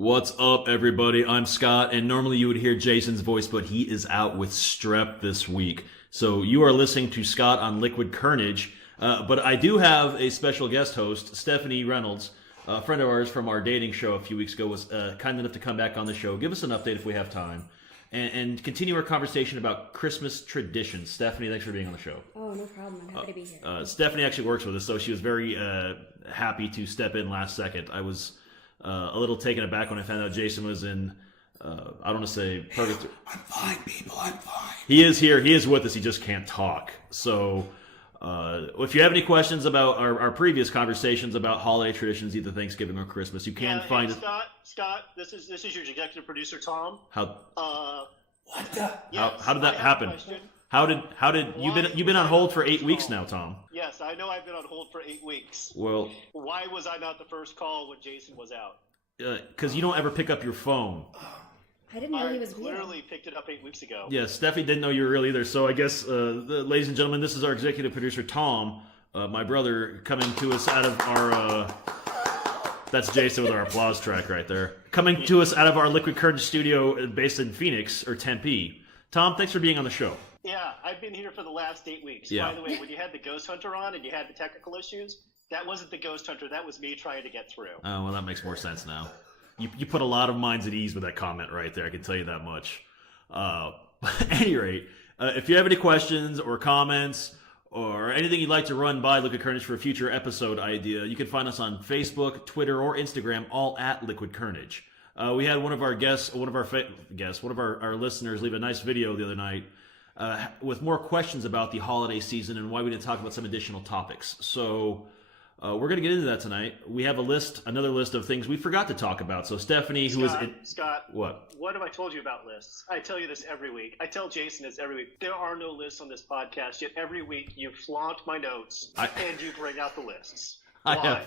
What's up, everybody? I'm Scott, and normally you would hear Jason's voice, but he is out with strep this week. So you are listening to Scott on Liquid Carnage, but I do have a special guest host, Stephanie Reynolds, a friend of ours from our dating show a few weeks ago, was kind enough to come back on the show, give us an update if we have time, and continue our conversation about Christmas traditions. Stephanie, thanks for being on the show. Oh, no problem. I'm happy to be here. Stephanie actually works with us, so she was very happy to step in last second. I was a little taken aback when I found out Jason was in, I don't want to say purgatory. I'm fine, people. I'm fine. He is here. He is with us. He just can't talk. So if you have any questions about our previous conversations about holiday traditions, either Thanksgiving or Christmas, you can find it. Scott, this is your executive producer, Tom. How What the? Yes, how did that happen? How did you've been on hold for 8 weeks now, Tom? Yes, I know I've been on hold for 8 weeks. Well, Why was I not the first call when Jason was out? because you don't ever pick up your phone. I didn't know I he was real. literally picked it up 8 weeks ago. Yeah, Steffi didn't know you were real either. So I guess, ladies and gentlemen, this is our executive producer, Tom, my brother, coming to us out of our... that's Jason with our applause track right there. Coming to us out of our Liquid Courage studio based in Phoenix, or Tempe. Tom, thanks for being on the show. Yeah, I've been here for the last 8 weeks. Yeah. By the way, when you had the Ghost Hunter on and you had the technical issues, that wasn't the Ghost Hunter. That was me trying to get through. Oh, well, that makes more sense now. You put a lot of minds at ease with that comment right there. I can tell you that much. At any rate, if you have any questions or comments or anything you'd like to run by Liquid Carnage for a future episode idea, you can find us on Facebook, Twitter, or Instagram, all at Liquid Carnage. We had one of our guests, one of our listeners, leave a nice video the other night with more questions about the holiday season and why we didn't talk about some additional topics. So we're going to get into that tonight. We have another list of things we forgot to talk about. So Stephanie, Scott, what have I told you about lists? I tell you this every week. I tell Jason this every week. There are no lists on this podcast, yet every week you flaunt my notes and you bring out the lists. Why?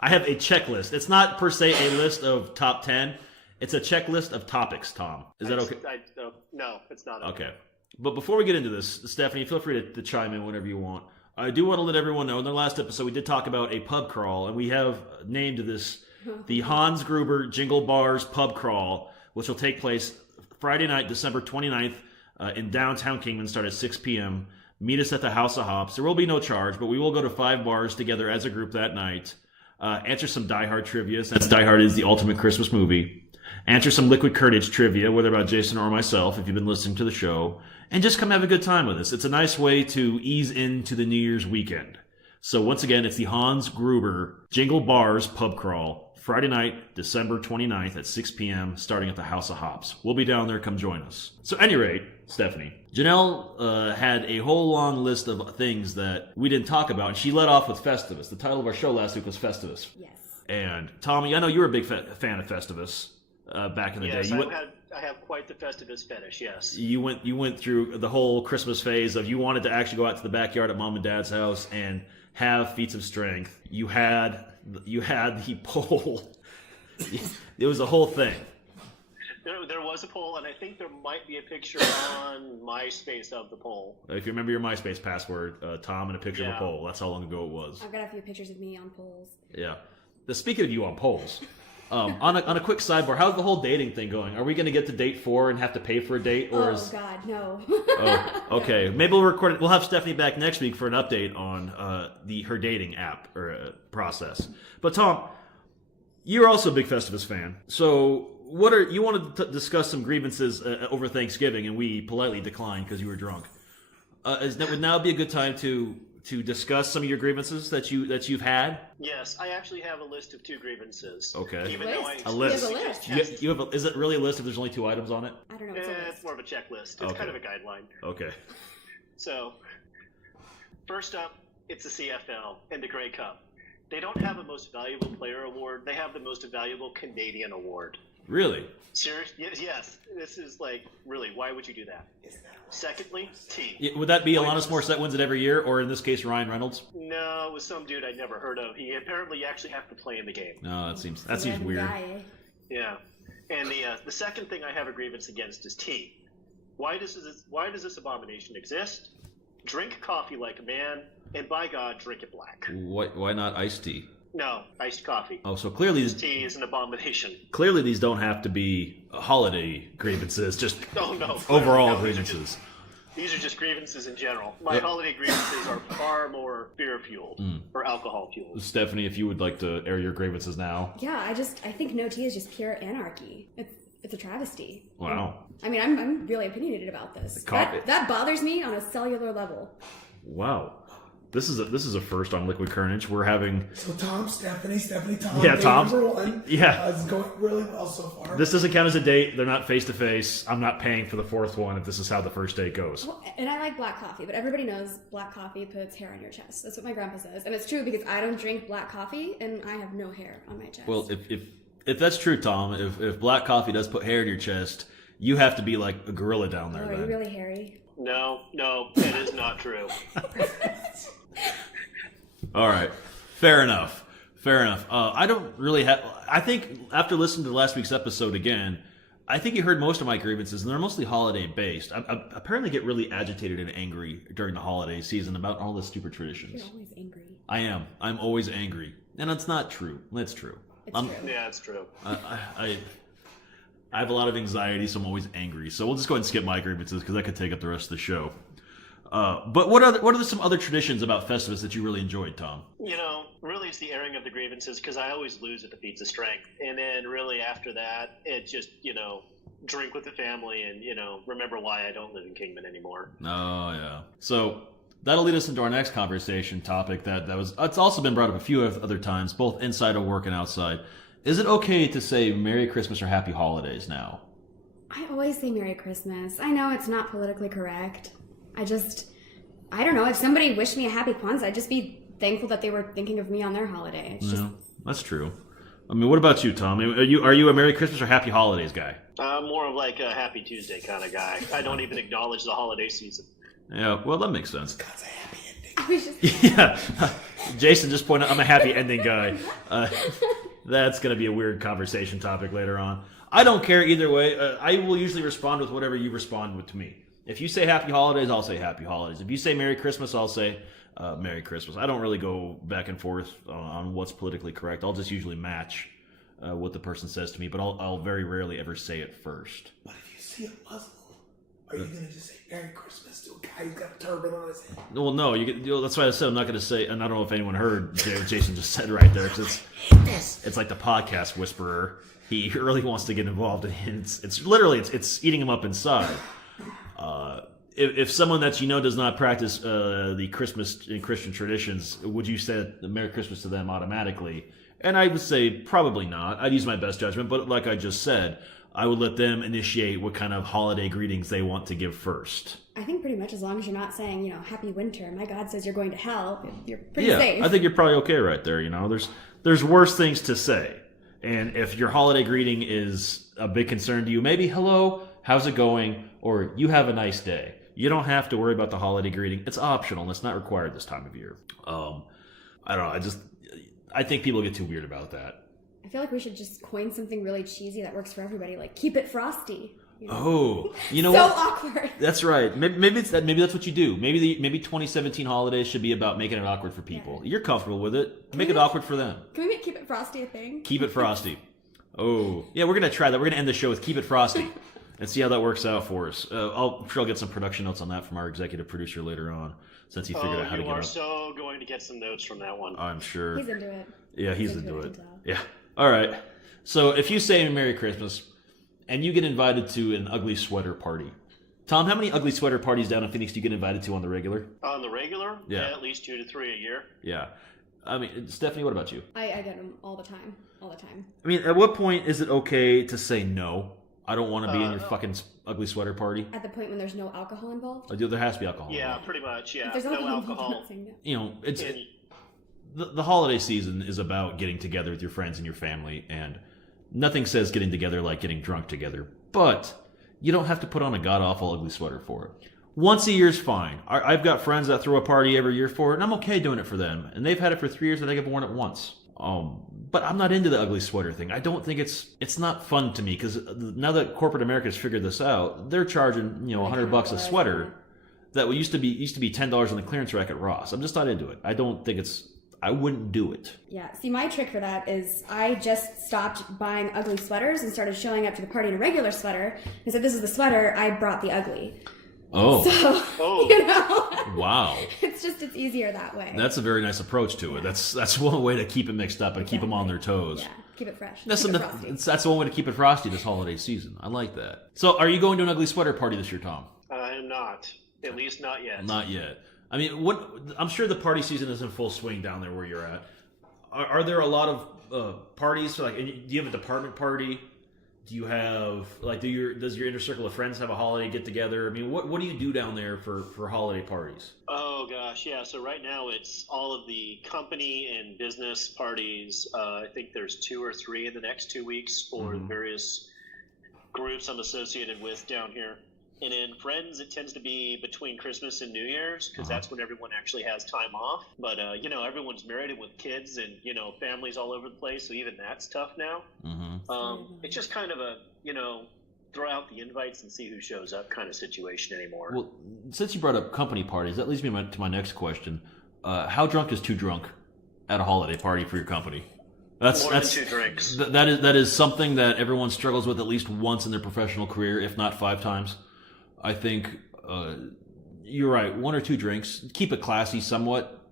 I have a checklist. It's not per se a list of top 10. It's a checklist of topics, Tom. Is that okay? No, it's not okay. But before we get into this, Stephanie, feel free to chime in whenever you want. I do want to let everyone know, in the last episode, we did talk about a pub crawl, and we have named this the Hans Gruber Jingle Bars Pub Crawl, which will take place Friday night, December 29th, in downtown Kingman, start at 6 p.m. Meet us at the House of Hops. There will be no charge, but we will go to 5 bars together as a group that night. Answer some Die Hard trivia, since Die Hard is the ultimate Christmas movie. Answer some Liquid Courage trivia, whether about Jason or myself, if you've been listening to the show. And just come have a good time with us. It's a nice way to ease into the New Year's weekend. So once again, it's the Hans Gruber Jingle Bars Pub Crawl, Friday night, December 29th at 6 p.m., starting at the House of Hops. We'll be down there. Come join us. So at any rate, Stephanie, Janelle had a whole long list of things that we didn't talk about, and she led off with Festivus. The title of our show last week was Festivus. Yes. And Tommy, I know you were a big fan of Festivus back in the day. I have quite the Festivus fetish, yes. You went through the whole Christmas phase of you wanted to actually go out to the backyard at mom and dad's house and have feats of strength. You had the pole. It was a whole thing. There was a poll, and I think there might be a picture on MySpace of the poll. If you remember your MySpace password, Tom, and a picture of a pole. That's how long ago it was. I've got a few pictures of me on poles. Yeah. Speaking of you on poles, on a quick sidebar, how's the whole dating thing going? Are we going to get to date 4 and have to pay for a date, or God, no. Oh, okay. Maybe we'll record it. We'll have Stephanie back next week for an update on her dating app or process. But Tom, you're also a big Festivus fan. So you wanted to discuss some grievances over Thanksgiving, and we politely declined because you were drunk. Would now be a good time to discuss some of your grievances that you've had? Yes, I actually have a list of 2 grievances. Okay. Even though a list. You have a list. You have is it really a list if there's only 2 items on it? I don't know. It's more of a checklist. It's kind of a guideline. Okay. So, first up, it's the CFL and the Grey Cup. They don't have a Most Valuable Player award. They have the Most Valuable Canadian award. Really? Seriously? Yes. This is really, why would you do that? Secondly, tea. Yeah, would that be Alanis Morissette wins it every year, or in this case, Ryan Reynolds? No, it was some dude I'd never heard of. He apparently actually have to play in the game. No, that seems weird. Guy. Yeah. And the second thing I have a grievance against is tea. Why does this abomination exist? Drink coffee like a man, and by God, drink it black. Why not iced tea? No, iced coffee. Oh, so clearly Tea is an abomination. these don't have to be holiday grievances, just Oh, no. overall No, grievances. These are just grievances in general. My holiday grievances are far more beer-fueled or alcohol-fueled. Stephanie, if you would like to air your grievances now. Yeah, I think no tea is just pure anarchy. It's a travesty. Wow. I mean, I'm really opinionated about this. Coffee. That bothers me on a cellular level. Wow. This is a first on Liquid Carnage. We're having So Tom, Stephanie, Tom. Yeah, date Tom's- number one. yeah. It's going really well so far. This doesn't count as a date. They're not face to face. I'm not paying for the fourth one if this is how the first date goes. Well, and I like black coffee, but everybody knows black coffee puts hair on your chest. That's what my grandpa says, and it's true because I don't drink black coffee and I have no hair on my chest. Well, if that's true, Tom, if black coffee does put hair in your chest, you have to be like a gorilla down there. Are Then. you really hairy? No, that is not true. All right, fair enough. I don't really have. I think after listening to last week's episode again, I think you heard most of my grievances, and they're mostly holiday based. I apparently get really agitated and angry during the holiday season about all the stupid traditions. You're always angry. I am. I'm always angry, and that's not true. That's true. It's true. Yeah, it's true. I have a lot of anxiety, so I'm always angry. So we'll just go ahead and skip my grievances because that could take up the rest of the show. But what are some other traditions about Festivus that you really enjoyed, Tom? Really it's the airing of the grievances because I always lose at the pizza strength. And then really after that, it's just, drink with the family and, remember why I don't live in Kingman anymore. Oh, yeah. So that'll lead us into our next conversation topic it's also been brought up a few other times, both inside of work and outside. Is it okay to say Merry Christmas or Happy Holidays now? I always say Merry Christmas. I know it's not politically correct. I don't know. If somebody wished me a happy Kwanzaa, I'd just be thankful that they were thinking of me on their holiday. It's just... No, that's true. I mean, what about you, Tom? Are you a Merry Christmas or Happy Holidays guy? I'm more of like a Happy Tuesday kind of guy. I don't even acknowledge the holiday season. Yeah, well, that makes sense. God's a happy ending. I was just... Yeah, Jason just pointed out I'm a happy ending guy. That's going to be a weird conversation topic later on. I don't care either way. I will usually respond with whatever you respond with to me. If you say Happy Holidays, I'll say Happy Holidays. If you say Merry Christmas, I'll say Merry Christmas. I don't really go back and forth on what's politically correct. I'll just usually match what the person says to me, but I'll very rarely ever say it first. But if you see a Muslim, are you going to just say Merry Christmas to a guy who's got a turban on his head? Well, no, that's why I said I'm not going to say, and I don't know if anyone heard what Jason just said right there, because it's like the podcast whisperer. He really wants to get involved, and it's literally it's eating him up inside. If someone that does not practice the Christmas and Christian traditions, would you say Merry Christmas to them automatically? And I would say probably not. I'd use my best judgment, but like I just said, I would let them initiate what kind of holiday greetings they want to give first. I think pretty much as long as you're not saying, Happy Winter, my God says you're going to hell, you're pretty safe. I think you're probably okay right there. There's worse things to say. And if your holiday greeting is a big concern to you, maybe hello, how's it going, or you have a nice day. You don't have to worry about the holiday greeting. It's optional and it's not required this time of year. I don't know. I think people get too weird about that. I feel like we should just coin something really cheesy that works for everybody, like keep it frosty. Oh, you know so what? awkward. That's right. Maybe that's what you do. Maybe 2017 holidays should be about making it awkward for people. Yeah. You're comfortable with it. Make it awkward for them. Can we make keep it frosty a thing? Keep it frosty. Oh, yeah, we're gonna try that. We're gonna end the show with keep it frosty and see how that works out for us. I'm sure I'll get some production notes on that from our executive producer later on, since he figured out how to get it. You are so going to get some notes from that one. I'm sure. He's into it. Yeah, he's into it. Yeah. All right. So if you say Merry Christmas and you get invited to an ugly sweater party, Tom, how many ugly sweater parties down in Phoenix do you get invited to on the regular? On the regular? Yeah. At least 2 to 3 a year. Yeah. I mean, Stephanie, what about you? I get them all the time. All the time. I mean, at what point is it okay to say no? I don't want to be in your fucking ugly sweater party. At the point when there's no alcohol involved? There has to be alcohol Yeah, involved. pretty much. Yeah. If there's No alcohol involved, I'm alcohol. not saying no. It's the holiday season is about getting together with your friends and your family, and nothing says getting together like getting drunk together. But you don't have to put on a god-awful ugly sweater for it. Once a year's fine. I've got friends that throw a party every year for it, and I'm okay doing it for them. And they've had it for 3 years, and they've worn it once. But I'm not into the ugly sweater thing. I don't think it's not fun to me, because now that corporate America has figured this out, they're charging $100 a sweater that used to be $10 on the clearance rack at Ross. I'm just not into it. I don't think it's I wouldn't do it. Yeah. See, my trick for that is I just stopped buying ugly sweaters and started showing up to the party in a regular sweater. And said, this is the sweater, I brought the ugly. Oh. So, you know. Wow. It's easier that way. That's a very nice approach to it. That's one way to keep it mixed up and keep them on their toes. Yeah. Keep it fresh. That's one way to keep it frosty this holiday season. I like that. So, are you going to an ugly sweater party this year, Tom? I am not. At least not yet. Not yet. I mean, I'm sure the party season is in full swing down there where you're at. Are there a lot of parties? Like, do you have a department party? Do you have does your inner circle of friends have a holiday get together? I mean, what do you do down there for holiday parties? Oh gosh, yeah. So right now it's all of the company and business parties. I think there's 2 or 3 in the next 2 weeks for the various groups I'm associated with down here. And in friends, it tends to be between Christmas and New Year's because that's when everyone actually has time off. But, everyone's married and with kids and, families all over the place. So even that's tough now. It's just kind of a, throw out the invites and see who shows up kind of situation anymore. Well, since you brought up company parties, that leads me to my next question. How drunk is too drunk at a holiday party for your company? That's 2 drinks. That is something that everyone struggles with at least once in their professional career, if not 5 times. I think you're right. 1 or 2 drinks. Keep it classy somewhat.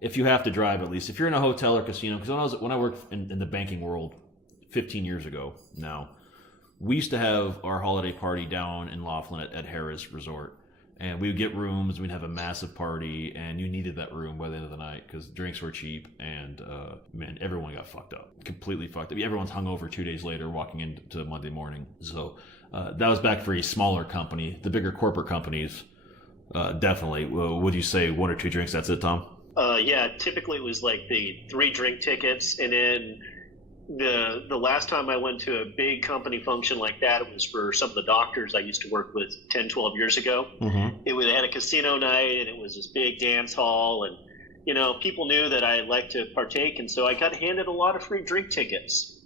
If you have to drive, at least. If you're in a hotel or casino, because when I worked in the banking world 15 years ago now, we used to have our holiday party down in Laughlin at Harrah's Resort. And we would get rooms, we'd have a massive party, and you needed that room by the end of the night because drinks were cheap, and man, everyone got fucked up. Completely fucked up. Everyone's hungover 2 days later walking into Monday morning. So that was back for a smaller company. The bigger corporate companies, definitely. Would you say 1 or 2 drinks, that's it, Tom? Yeah, typically it was like the 3 drink tickets, and then the last time I went to a big company function like that, it was for some of the doctors I used to work with 10, 12 years ago. They had a casino night, and it was this big dance hall, and people knew that I liked to partake, and so I got handed a lot of free drink tickets.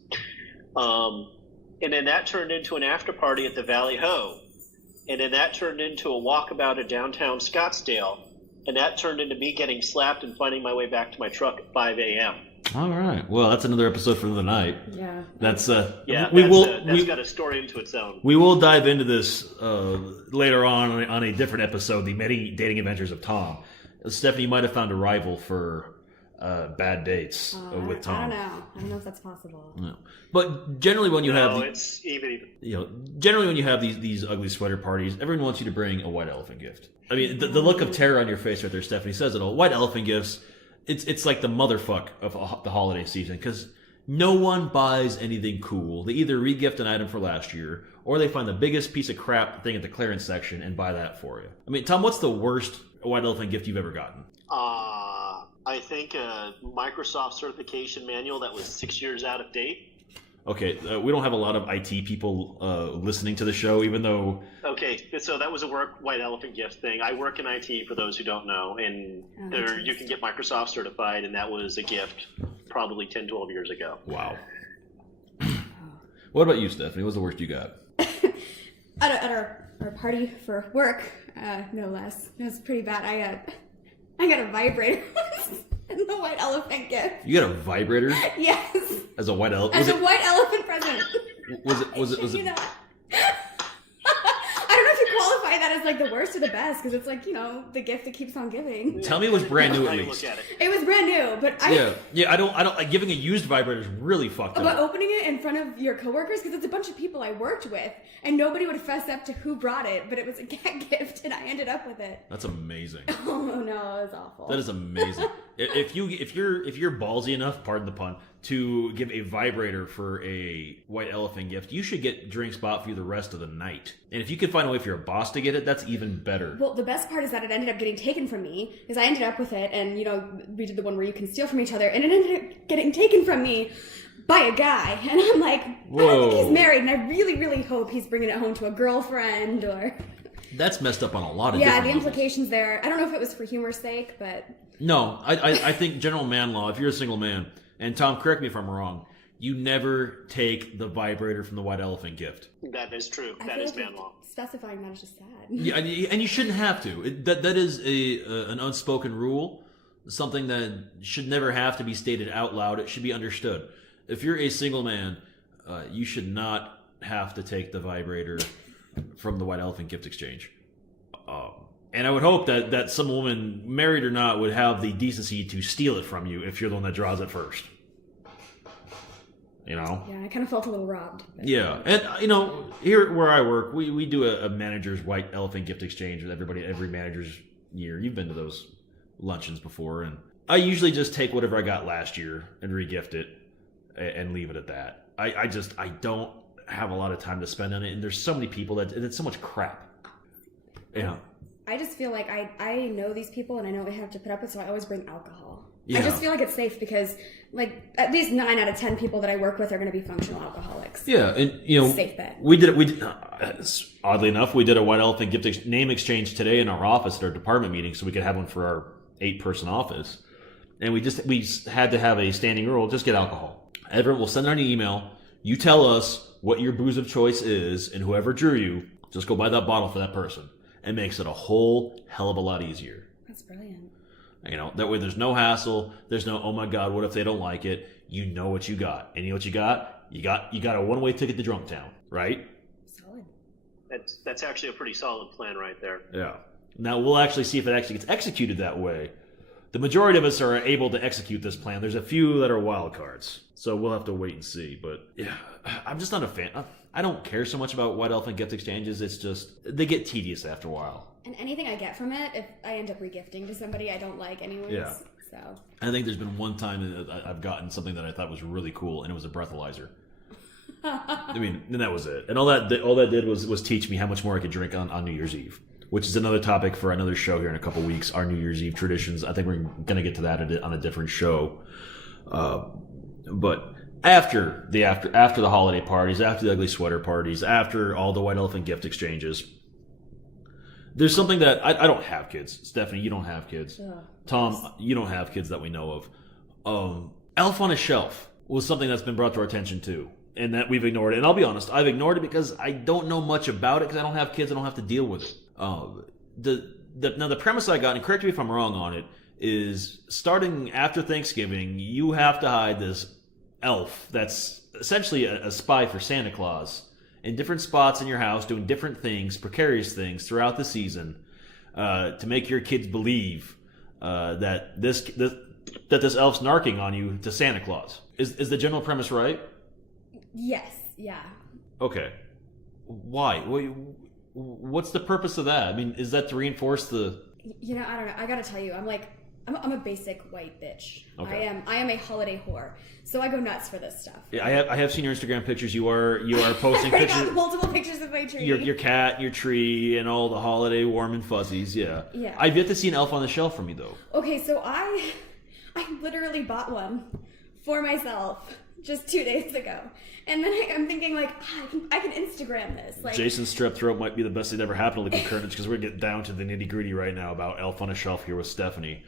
And then that turned into an after party at the Valley Ho, and then that turned into a walkabout at downtown Scottsdale, and that turned into me getting slapped and finding my way back to my truck at 5 a.m. All right. Well, that's another episode for the night. Yeah. That's that's got a story into its own. We will dive into this later on a different episode, the many dating adventures of Tom. Stephanie, you might have found a rival for bad dates with Tom. I don't know if that's possible. No. But generally, when you have it's even. Generally when you have these ugly sweater parties, everyone wants you to bring a white elephant gift. I mean, the look of terror on your face right there, Stephanie, says it all. White elephant gifts. It's like the motherfuck of the holiday season because no one buys anything cool. They either regift an item for last year or they find the biggest piece of crap thing at the clearance section and buy that for you. I mean, Tom, what's the worst white elephant gift you've ever gotten? I think a Microsoft certification manual that was 6 years out of date. Okay, we don't have a lot of IT people listening to the show, even though... Okay, so that was a white elephant gift thing. I work in IT, for those who don't know, and you can get Microsoft certified, and that was a gift probably 10, 12 years ago. Wow. What about you, Stephanie? What's the worst you got? At our party for work, no less. It was pretty bad. I got a vibrator and the white elephant gift. You got a vibrator? Yes. As a white elephant? As a white elephant present. Was it? You know. I don't know if you qualify that as like the worst or the best because it's like the gift that keeps on giving. Tell me it was brand new at least. Look at it. It was brand new, but yeah. I don't like giving a used vibrator is really fucked up. But opening it in front of your coworkers because it's a bunch of people I worked with and nobody would fess up to who brought it, but it was a gag gift and I ended up with it. That's amazing. Oh no, it was awful. That is amazing. If you're ballsy enough, pardon the pun, to give a vibrator for a white elephant gift, you should get drinks bought for you the rest of the night. And if you can find a way for your boss to get it, that's even better. Well, the best part is that it ended up getting taken from me because I ended up with it, and we did the one where you can steal from each other, and it ended up getting taken from me by a guy, and I'm like, whoa. I don't think he's married, and I really, really hope he's bringing it home to a girlfriend or. That's messed up on a lot of yeah, different the levels. implications there. I don't know if it was for humor's sake, but. No, I think general man law, if you're a single man, and Tom, correct me if I'm wrong, you never take the vibrator from the white elephant gift. That is true. I That feel is like man law. Specifying that is just sad. Yeah, and you shouldn't have to. That is an unspoken rule. something that should never have to be stated out loud. It should be understood. If you're a single man, you should not have to take the vibrator from the White Elephant gift exchange. And I would hope that some woman, married or not, would have the decency to steal it from you if you're the one that draws it first. You know? Yeah, I kind of felt a little robbed. Yeah. And, here where I work, we do a manager's White Elephant gift exchange with every manager's year. You've been to those luncheons before. And I usually just take whatever I got last year and re-gift it and leave it at that. I don't have a lot of time to spend on it. And there's so many people and it's so much crap. Yeah. I just feel like I know these people and I know what I have to put up with, so I always bring alcohol. Yeah. I just feel like it's safe because, like, at least 9 out of 10 people that I work with are going to be functional alcoholics. Yeah, and safe bet. We did. Oddly enough, we did a White Elephant name exchange today in our office at our department meeting, so we could have one for our 8-person office. And we had to have a standing rule: just get alcohol. Everyone will send out an email. You tell us what your booze of choice is, and whoever drew you, just go buy that bottle for that person. It makes it a whole hell of a lot easier. That's brilliant. That way there's no hassle. There's no, oh my God, what if they don't like it? You know what you got. And you know what you got? You got a one-way ticket to Drunk Town, right? Solid. That's actually a pretty solid plan right there. Yeah. Now we'll actually see if it actually gets executed that way. The majority of us are able to execute this plan. There's a few that are wild cards. So we'll have to wait and see. But yeah, I'm just not a fan. I don't care so much about White Elephant gift exchanges. It's just, they get tedious after a while. And anything I get from it, if I end up regifting to somebody I don't like anyways. Yeah. So. I think there's been one time that I've gotten something that I thought was really cool, and it was a breathalyzer. I mean, and that was it. And all that did was teach me how much more I could drink on New Year's Eve, which is another topic for another show here in a couple weeks, our New Year's Eve traditions. I think we're going to get to that on a different show. But after the holiday parties, after the ugly sweater parties, after all the White Elephant gift exchanges, there's something that I don't have kids. Stephanie, you don't have kids. Tom, you don't have kids that we know of. Elf on a Shelf was something that's been brought to our attention too, and that we've ignored it. And I'll be honest, I've ignored it because I don't know much about it because I don't have kids. I don't have to deal with it. Now the premise I got, and correct me if I'm wrong on it, is starting after Thanksgiving, you have to hide this elf that's essentially a spy for Santa Claus in different spots in your house, doing different things, precarious things throughout the season, to make your kids believe that this elf's narking on you to Santa Claus. Is the general premise right? Yes. Yeah. Okay. Why? What's the purpose of that? I mean, is that to reinforce the? I don't know. I gotta tell you, I'm a basic white bitch. Okay. I am a holiday whore, so I go nuts for this stuff. Yeah, I have seen your Instagram pictures. You are posting I pictures. got multiple pictures of my tree. Your cat, your tree, and all the holiday warm and fuzzies. Yeah. Yeah. I've yet to see an elf on the shelf from you though. Okay, so I literally bought one for myself just 2 days ago, and then I'm thinking like, I can Instagram this. Like, Jason's strep throat might be the best thing that ever happened to Liquid Courage because we're getting down to the nitty gritty right now about Elf on a Shelf here with Stephanie.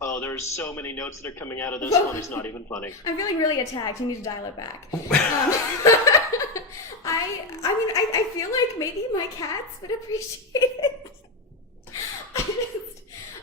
Oh, there's so many notes that are coming out of this one. It's not even funny. I'm feeling really attacked. You need to dial it back. I feel like maybe my cats would appreciate it.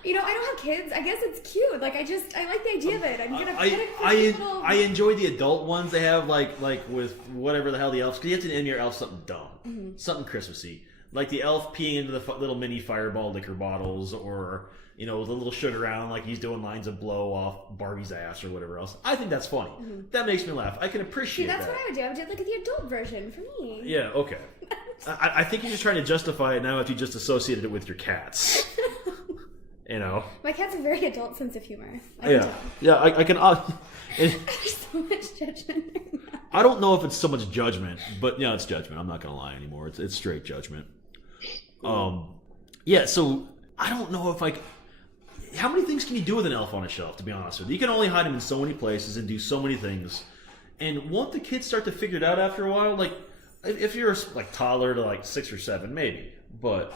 I don't have kids. I guess it's cute. Like, I like the idea of it. I'm gonna put it for I enjoy the adult ones they have, like with whatever the hell the elves. Because you have to name your elf something dumb, something Christmassy, like the elf peeing into the little mini Fireball liquor bottles, or the little sugar around like he's doing lines of blow off Barbie's ass or whatever else. I think that's funny. That makes me laugh. I can appreciate that. That's what I would do. I would do like the adult version for me. Yeah. Okay. I think you're just trying to justify it now if you just associated it with your cats. My cats have a very adult sense of humor. I can. There's so much judgment. I don't know if it's so much judgment, but it's judgment. I'm not gonna lie anymore. It's straight judgment. Yeah. So I don't know if how many things can you do with an elf on a shelf? To be honest with you, you can only hide him in so many places and do so many things. And won't the kids start to figure it out after a while? Like, if you're like toddler to like 6 or 7, maybe, but.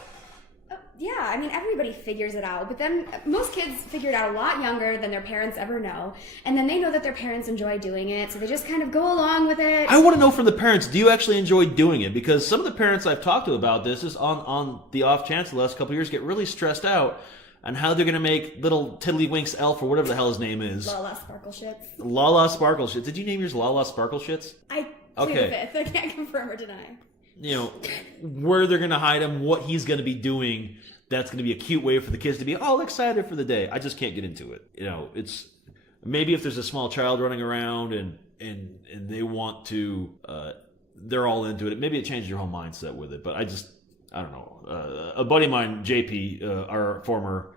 Yeah, everybody figures it out, but then most kids figure it out a lot younger than their parents ever know, and then they know that their parents enjoy doing it, so they just kind of go along with it. I want to know from the parents, do you actually enjoy doing it? Because some of the parents I've talked to about this is on the off chance the last couple of years get really stressed out and how they're gonna make little Tiddlywinks elf or whatever the hell his name is. Lala Sparkle Shits. Lala Sparkle Shits. Did you name yours Lala Sparkle Shits? I plead the fifth. I can't confirm or deny. You know, where they're gonna hide him, what he's gonna be doing. That's gonna be a cute way for the kids to be all excited for the day. I just can't get into it. You know, it's maybe if there's a small child running around and they want to, they're all into it. Maybe it changes your whole mindset with it. But I don't know. A buddy of mine, JP, our former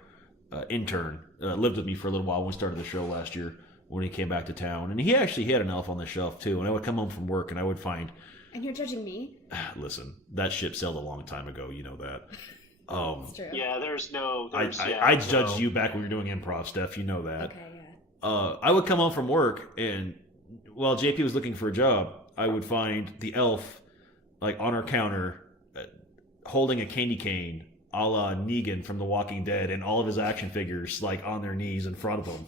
intern, lived with me for a little while when we started the show last year when he came back to town. And he had an elf on the shelf too. And I would come home from work and I would find... And you're judging me? Listen, that ship sailed a long time ago. You know that. That's true. Yeah, I judged you back when we were doing improv stuff. You know that. Okay, yeah. I would come home from work and while JP was looking for a job, I would find the elf like on our counter holding a candy cane a la Negan from The Walking Dead and all of his action figures like on their knees in front of him.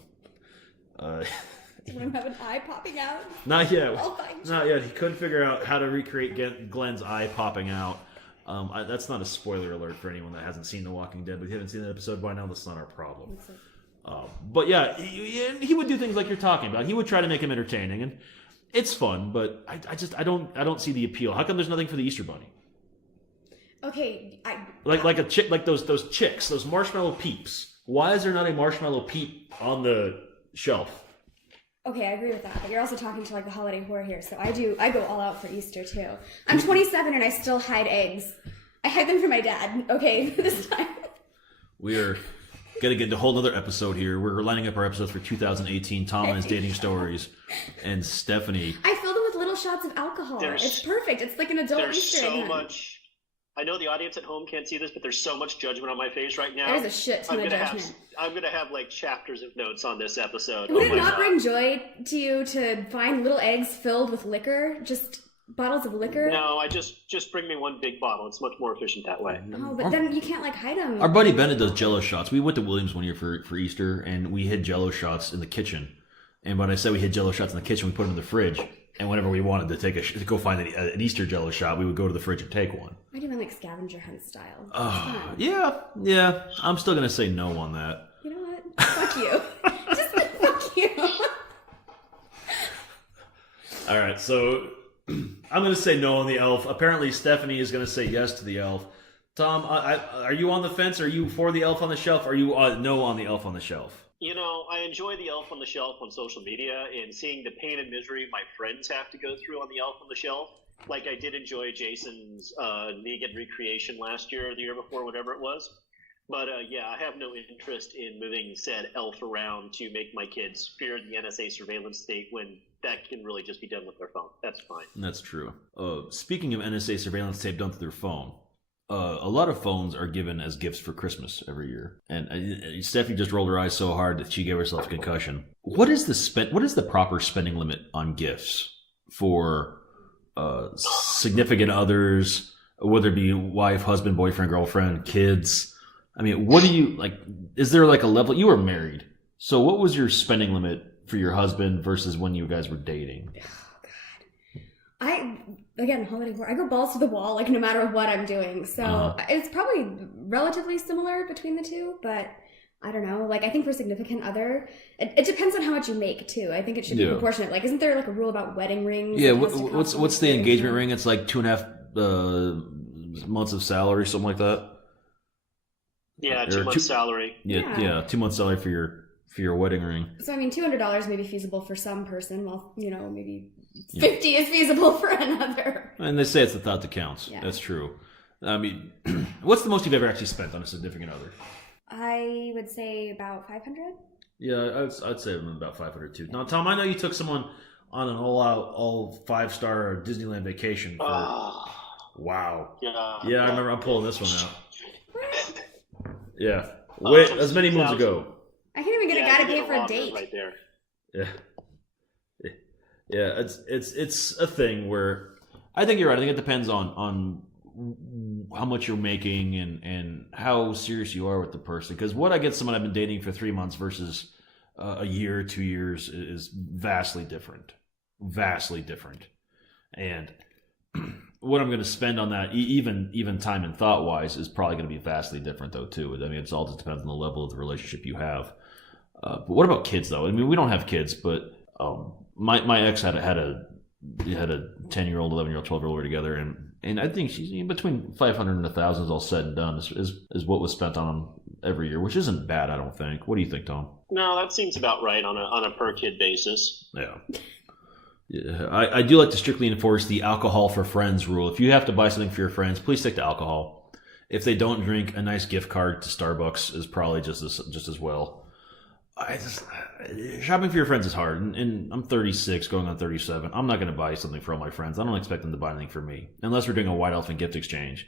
Do you want to have an eye popping out? Not yet. I'll find you. Not yet. He couldn't figure out how to recreate Glenn's eye popping out. That's not a spoiler alert for anyone that hasn't seen The Walking Dead, but if you haven't seen that episode by now, that's not our problem. But yeah, he would do things like you're talking about. He would try to make him entertaining, and it's fun. But I don't see the appeal. How come there's nothing for the Easter Bunny? Okay, like a chick, like those chicks, those marshmallow peeps. Why is there not a marshmallow peep on the shelf? Okay, I agree with that, but you're also talking to like the holiday horror here, so I go all out for Easter too. I'm 27 and I still hide eggs. I hide them from my dad, okay, this time. We are going to get into a whole other episode here. We're lining up our episodes for 2018, Tom and his dating stories, and Stephanie. I filled them with little shots of alcohol. It's perfect. It's like an adult Easter egg. There's so much... I know the audience at home can't see this, but there's so much judgment on my face right now. There's a shit ton of judgment. I'm going to have like chapters of notes on this episode. Would it not bring joy to you to find little eggs filled with liquor? Just bottles of liquor? No, I just bring me one big bottle. It's much more efficient that way. Oh, but then you can't like hide them. Our buddy Bennett does Jello shots. We went to Williams one year for Easter, and we hid Jello shots in the kitchen. And when I said we hid Jello shots in the kitchen, we put them in the fridge. And whenever we wanted to go find an Easter Jello shot, we would go to the fridge and take one. I do like scavenger hunt style. Yeah. I'm still gonna say no on that. You know what? Fuck you. Just fuck you. All right, so I'm gonna say no on the elf. Apparently, Stephanie is gonna say yes to the elf. Tom, are you on the fence? Are you for the elf on the shelf? Or are you no on the elf on the shelf? You know, I enjoy the elf on the shelf on social media and seeing the pain and misery my friends have to go through on the elf on the shelf. Like I did enjoy Jason's Negan recreation last year or the year before, whatever it was. But yeah, I have no interest in moving said elf around to make my kids fear the NSA surveillance state when that can really just be done with their phone. That's fine. That's true. Speaking of NSA surveillance tape done to their phone, a lot of phones are given as gifts for Christmas every year, and Stephanie just rolled her eyes so hard that she gave herself a concussion. What is the proper spending limit on gifts for significant others, whether it be wife, husband, boyfriend, girlfriend, kids? I mean, what do you like? Is there like a level? You were married, so what was your spending limit for your husband versus when you guys were dating? Again, holiday horror. I go balls to the wall, like no matter what I'm doing. So it's probably relatively similar between the two, but I don't know. Like I think for significant other, it depends on how much you make too. I think it should be proportionate. Like, isn't there like a rule about wedding rings? Yeah. What's the engagement ring? It's like 2.5 months of salary, something like that. Yeah, 2 months salary. Yeah, 2 months salary for your wedding ring. So I mean, $200 may be feasible for some person, while maybe 50 is feasible for another. And they say it's the thought that counts. Yeah. That's true. I mean, what's the most you've ever actually spent on a significant other? I would say about 500. Yeah, I'd say about 500 too. Now, Tom, I know you took someone on an all 5-star Disneyland vacation. Wow. Yeah, I remember. I'm pulling this one out. Yeah. Wait, as many moons ago. I can't even get a guy to pay for a date. Right there. Yeah, it's a thing where I think you're right. I think it depends on how much you're making and how serious you are with the person. Because what I get someone I've been dating for 3 months versus a year, 2 years is vastly different. Vastly different. And what I'm going to spend on that, even time and thought wise, is probably going to be vastly different though too. I mean, it's all just depends on the level of the relationship you have. But what about kids though? I mean, we don't have kids, but my ex had a 10-year-old, 11-year-old, 12-year-old were together, and I think she's between 500 and 1,000 is all said and done is what was spent on them every year, which isn't bad, I don't think. What do you think, Tom? No, that seems about right on a per kid basis. Yeah. Yeah, I do like to strictly enforce the alcohol for friends rule. If you have to buy something for your friends, please stick to alcohol. If they don't drink, a nice gift card to Starbucks is probably just as well. Shopping for your friends is hard, and I'm 36, going on 37. I'm not going to buy something for all my friends. I don't expect them to buy anything for me, unless we're doing a white elephant gift exchange.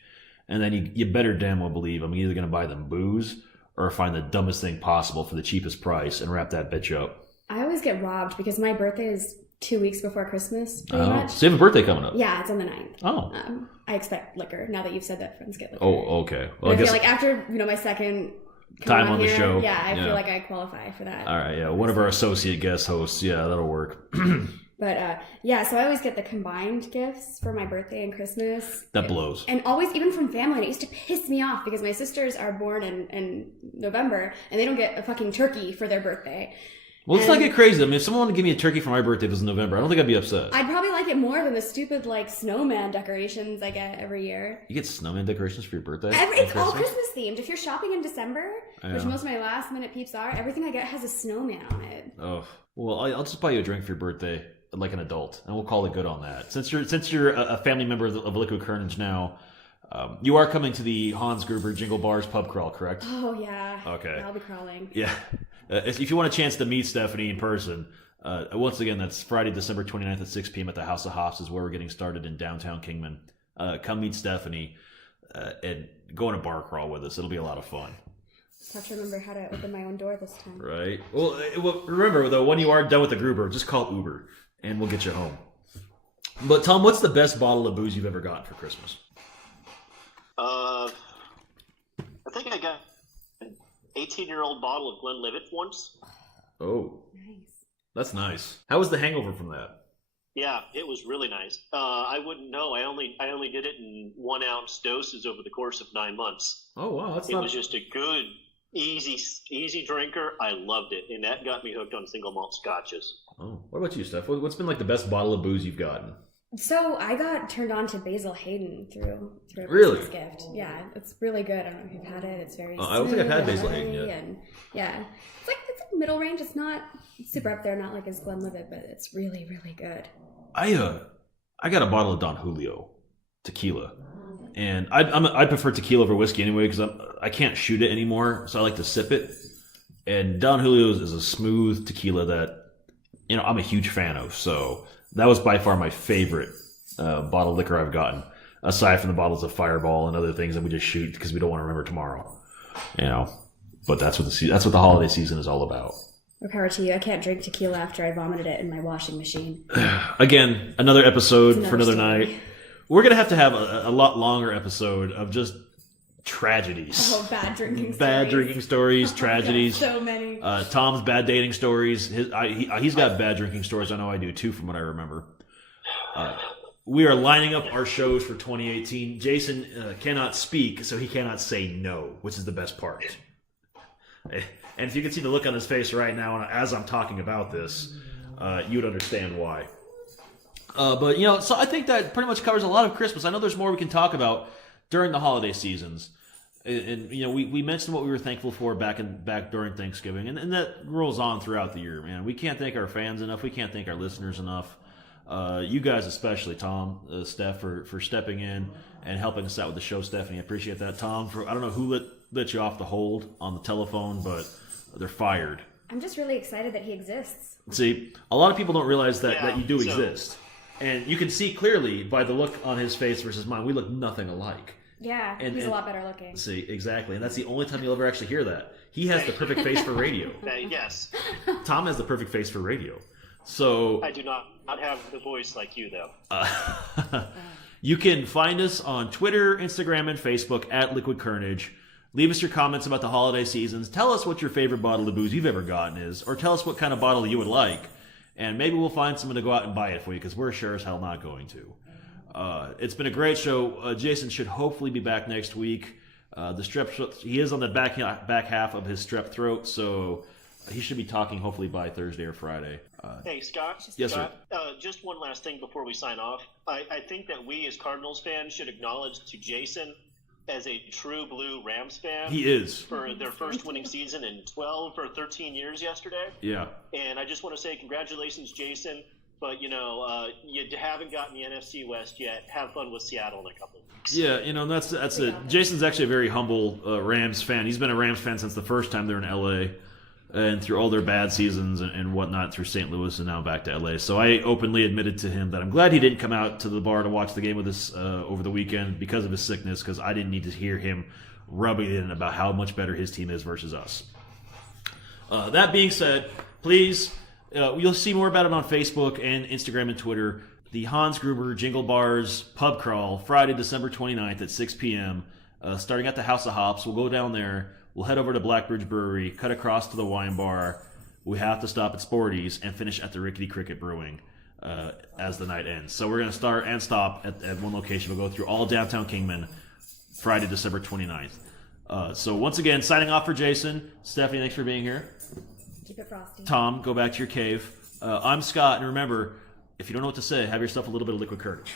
And then you better damn well believe I'm either going to buy them booze or find the dumbest thing possible for the cheapest price and wrap that bitch up. I always get robbed because my birthday is 2 weeks before Christmas, pretty much. So you have a birthday coming up? Yeah, it's on the 9th. Oh. I expect liquor, now that you've said that friends get liquor. Oh, okay. Well, I feel like after, my second time on the here, show. Yeah, I feel like I qualify for that. All right, yeah. One of our associate guest hosts. Yeah, that'll work. But, so I always get the combined gifts for my birthday and Christmas. That blows. And always, even from family, and it used to piss me off because my sisters are born in November, and they don't get a fucking turkey for their birthday. Well, let's not get crazy. I mean, if someone wanted to give me a turkey for my birthday if it was in November, I don't think I'd be upset. I'd probably like it more than the stupid, snowman decorations I get every year. You get snowman decorations for your birthday? It's all Christmas themed. If you're shopping in December, which most of my last minute peeps are, everything I get has a snowman on it. Oh, well, I'll just buy you a drink for your birthday, like an adult, and we'll call it good on that. Since you're a family member of Liquid Carnage now, you are coming to the Hans Gruber Jingle Bars pub crawl, correct? Oh, yeah. Okay. Yeah, I'll be crawling. Yeah. If you want a chance to meet Stephanie in person, once again, that's Friday, December 29th at 6 p.m. at the House of Hops is where we're getting started in downtown Kingman. Come meet Stephanie and go on a bar crawl with us. It'll be a lot of fun. Just have to remember how to open my own door this time. Right. Well, remember, though, when you are done with the Gruber, just call Uber, and we'll get you home. But, Tom, what's the best bottle of booze you've ever gotten for Christmas? I think I got 18-year-old bottle of Glenlivet once. Oh. Nice. That's nice. How was the hangover from that? Yeah, it was really nice. I wouldn't know. I only did it in 1 ounce doses over the course of 9 months. Oh, wow. It was just a good, easy drinker. I loved it, and that got me hooked on single malt scotches. Oh. What about you, Steph? What's been the best bottle of booze you've gotten? So I got turned on to Basil Hayden through a Really? Christmas gift. Yeah, it's really good. I don't know if you've had it. It's very I don't think I've had smooth Basil and Hayden yet. buttery, and yeah, it's like middle range. It's not super up there, not like as Glenlivet, but it's really, really good. I got a bottle of Don Julio tequila, and I prefer tequila over whiskey anyway because I can't shoot it anymore, so I like to sip it. And Don Julio is a smooth tequila that I'm a huge fan of. So that was by far my favorite bottle of liquor I've gotten, aside from the bottles of Fireball and other things that we just shoot because we don't want to remember tomorrow. But that's what the holiday season is all about. More power to you. I can't drink tequila after I vomited it in my washing machine. Again, another episode for another story. night. We're going to have a lot longer episode of just tragedies. Oh, bad drinking stories. Bad drinking stories, tragedies. So many. Tom's bad dating stories. He's got bad drinking stories. I know I do too, from what I remember. We are lining up our shows for 2018. Jason cannot speak, so he cannot say no, which is the best part. And if you can see the look on his face right now as I'm talking about this, you would understand why. But so I think that pretty much covers a lot of Christmas. I know there's more we can talk about during the holiday seasons, and we mentioned what we were thankful for back during Thanksgiving, and that rolls on throughout the year. Man, we can't thank our fans enough. We can't thank our listeners enough. You guys especially, Tom, Steph, for stepping in and helping us out with the show. Stephanie, I appreciate that. Tom, I don't know who let you off the hold on the telephone, but they're fired. I'm just really excited that he exists. See, a lot of people don't realize that you do exist. And you can see clearly by the look on his face versus mine, we look nothing alike. Yeah, he's a lot better looking. See, exactly. And that's the only time you'll ever actually hear that. He has the perfect face for radio. Yes. Tom has the perfect face for radio. So I do not have the voice like you, though. You can find us on Twitter, Instagram, and Facebook at Liquid Carnage. Leave us your comments about the holiday seasons. Tell us what your favorite bottle of booze you've ever gotten is, or tell us what kind of bottle you would like. And maybe we'll find someone to go out and buy it for you, because we're sure as hell not going to. It's been a great show. Jason should hopefully be back next week. The strep, he is on the back half of his strep throat, so he should be talking hopefully by Thursday or Friday. Hey, Scott. Yes, Scott, just one last thing before we sign off. I think that we as Cardinals fans should acknowledge to Jason as a true blue Rams fan. He is. For their first winning season in 12 or 13 years yesterday. Yeah. And I just want to say congratulations, Jason. But, you haven't gotten the NFC West yet. Have fun with Seattle in a couple of weeks. Yeah, that's it. Jason's actually a very humble Rams fan. He's been a Rams fan since the first time they were in L.A. and through all their bad seasons and whatnot through St. Louis and now back to L.A. So I openly admitted to him that I'm glad he didn't come out to the bar to watch the game with us over the weekend because of his sickness, because I didn't need to hear him rubbing it in about how much better his team is versus us. That being said, please... you'll see more about it on Facebook and Instagram and Twitter. The Hans Gruber Jingle Bars Pub Crawl, Friday, December 29th at 6 p.m., starting at the House of Hops. We'll go down there. We'll head over to Blackbridge Brewery, cut across to the wine bar. We have to stop at Sporty's and finish at the Rickety Cricket Brewing as the night ends. So we're going to start and stop at one location. We'll go through all downtown Kingman, Friday, December 29th. So once again, signing off for Jason. Stephanie, thanks for being here. Keep it frosty. Tom, go back to your cave. I'm Scott, and remember, if you don't know what to say, have yourself a little bit of liquid courage.